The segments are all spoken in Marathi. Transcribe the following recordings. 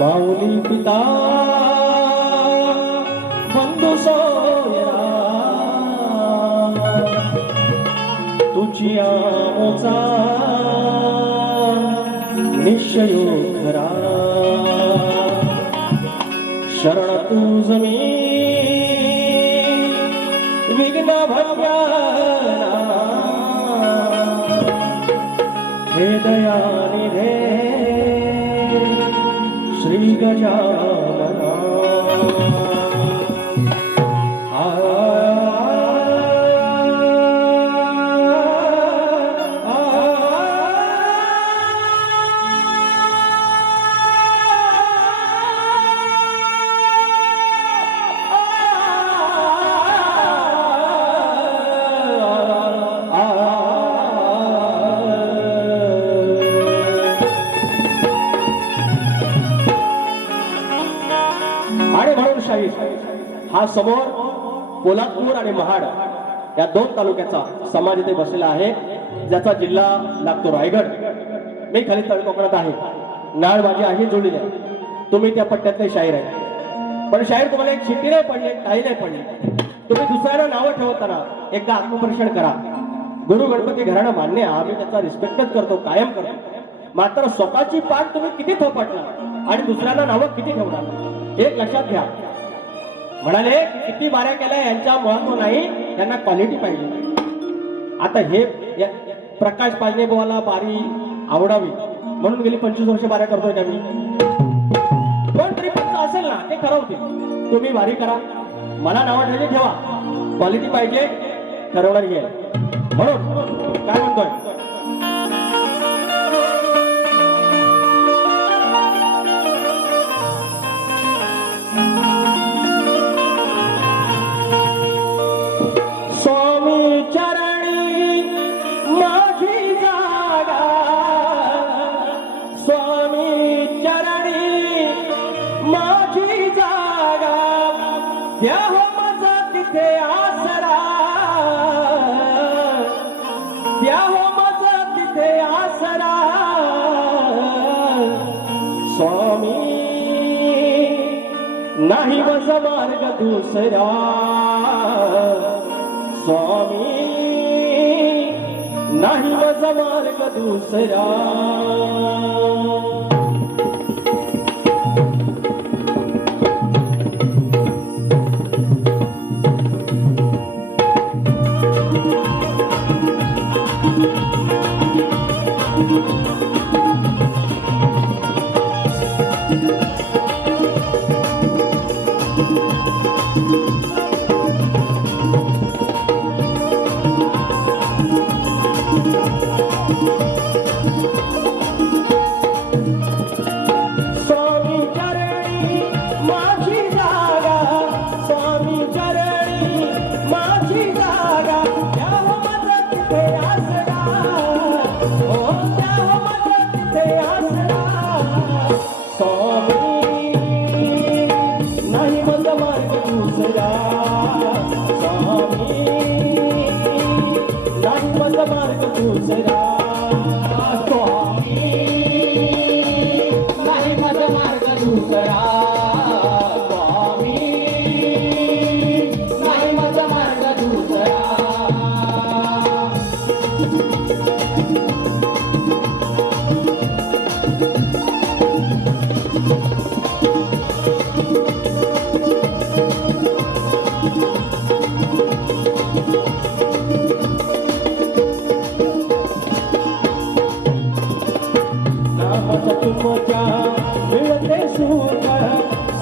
माऊली पिता बंधू सोयरा तुझी आमोचा निश्चय खरा शरण तुझ मी विघ्न भंजना हे दयानिधे श्री गजानना हा समोर पोलादपूर आणि महाड या दोन तालुक्याचा समाज इथे बसलेला आहे, ज्याचा जिल्हा लागतो रायगड. मी खाली तळ कोकणात आहे, नाळबाजी आहे जोडलेली आहे. तुम्ही त्या पट्ट्यातले शाहीर आहे, पण शाहीर तुम्हाला एक शिट्टी नाही पडली, काही नाही पडली. तुम्ही दुसऱ्याला नावं ठेवताना एकदा आत्मपरीक्षण करा. गुरु गणपती घराणं मान्य, आम्ही त्याचा रिस्पेक्टच करतो, कायम करतो. मात्र स्वतःची पाठ तुम्ही किती थोपटणार आणि दुसऱ्याला नावं किती ठेवणार, एक लक्षात घ्या. म्हणाले किती बाऱ्या केल्या यांच्या महत्व नाही, त्यांना क्वालिटी पाहिजे. आता हे प्रकाश पाजने बोला बारी आवडावी म्हणून गेली 25 वर्ष बाऱ्या करतोय का मी. पण तरी फक्त असेल ना ते ठरवतील. तुम्ही बारी करा, मला नाव ठेवले ठेवा, क्वालिटी पाहिजे ठरवणार घे. म्हणून काय म्हणतोय, द्या हो माझा तिथे आसरा, द्या हो माझा तिथे आसरा. स्वामी नाही माझा मार्ग दुसरा, स्वामी नाही माझा मार्ग दुसरा.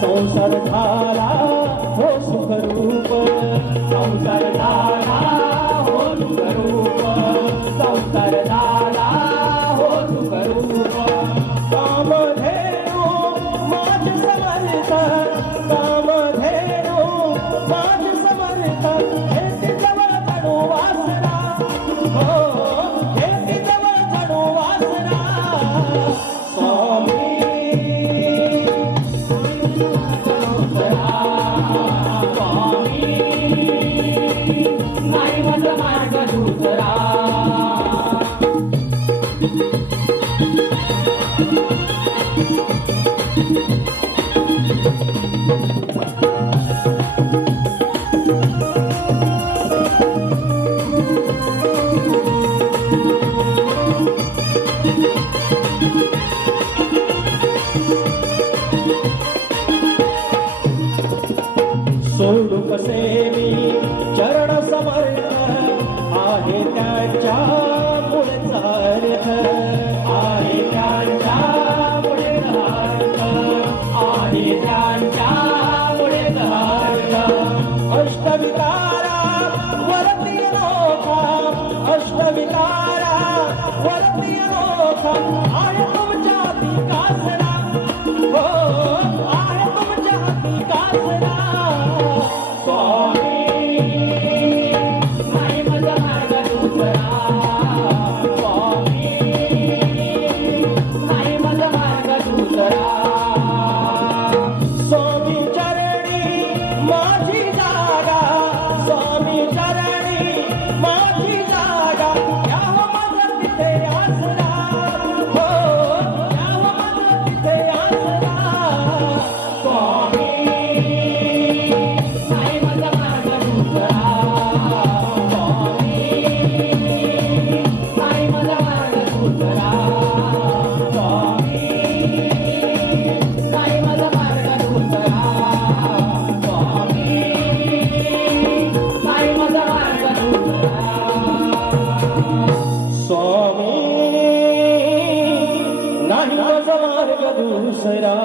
संसार धारा हो सुखरूप, संसार धारा हो सुखरूप, संसार धारा हो सुखरूप. कामधेनु माझ समर्थ, कामधेनु माझ समर्थ, हेती जवळ जणू वासना, हो हेती जवळ जणू वासना. स्वामी झुळुक सेवी चरण समर्थ आहे त्यांच्या मुळेच अर्थ आहे त्यांच्या मुळेच अर्थ आहे त्यांच्या मुळेच अर्थ अष्टविकारा वरती अनोखा अष्टविकारा वरती अनोखा आहे तुमच्या विकासना हो आहे तुमच्या विकासना स्वामी नाही माझा मार्ग दुसरा स्वामी नाही माझा मार्ग दुसरा स्वामी चरणी माझी जागा स्वामी चरणी माझी जागा यावं माझं तिथे आसरा हो यावं माझं तिथे आसरा स्वामी नाही माझा मार्ग दुसरा स्वामी नाही माझा मार्ग दुसरा स्वामी नाही माझा मार्ग दुसरा स्वामी नाही माझा मार्ग दुसरा स्वामी नाही माझा मार्ग दुसरा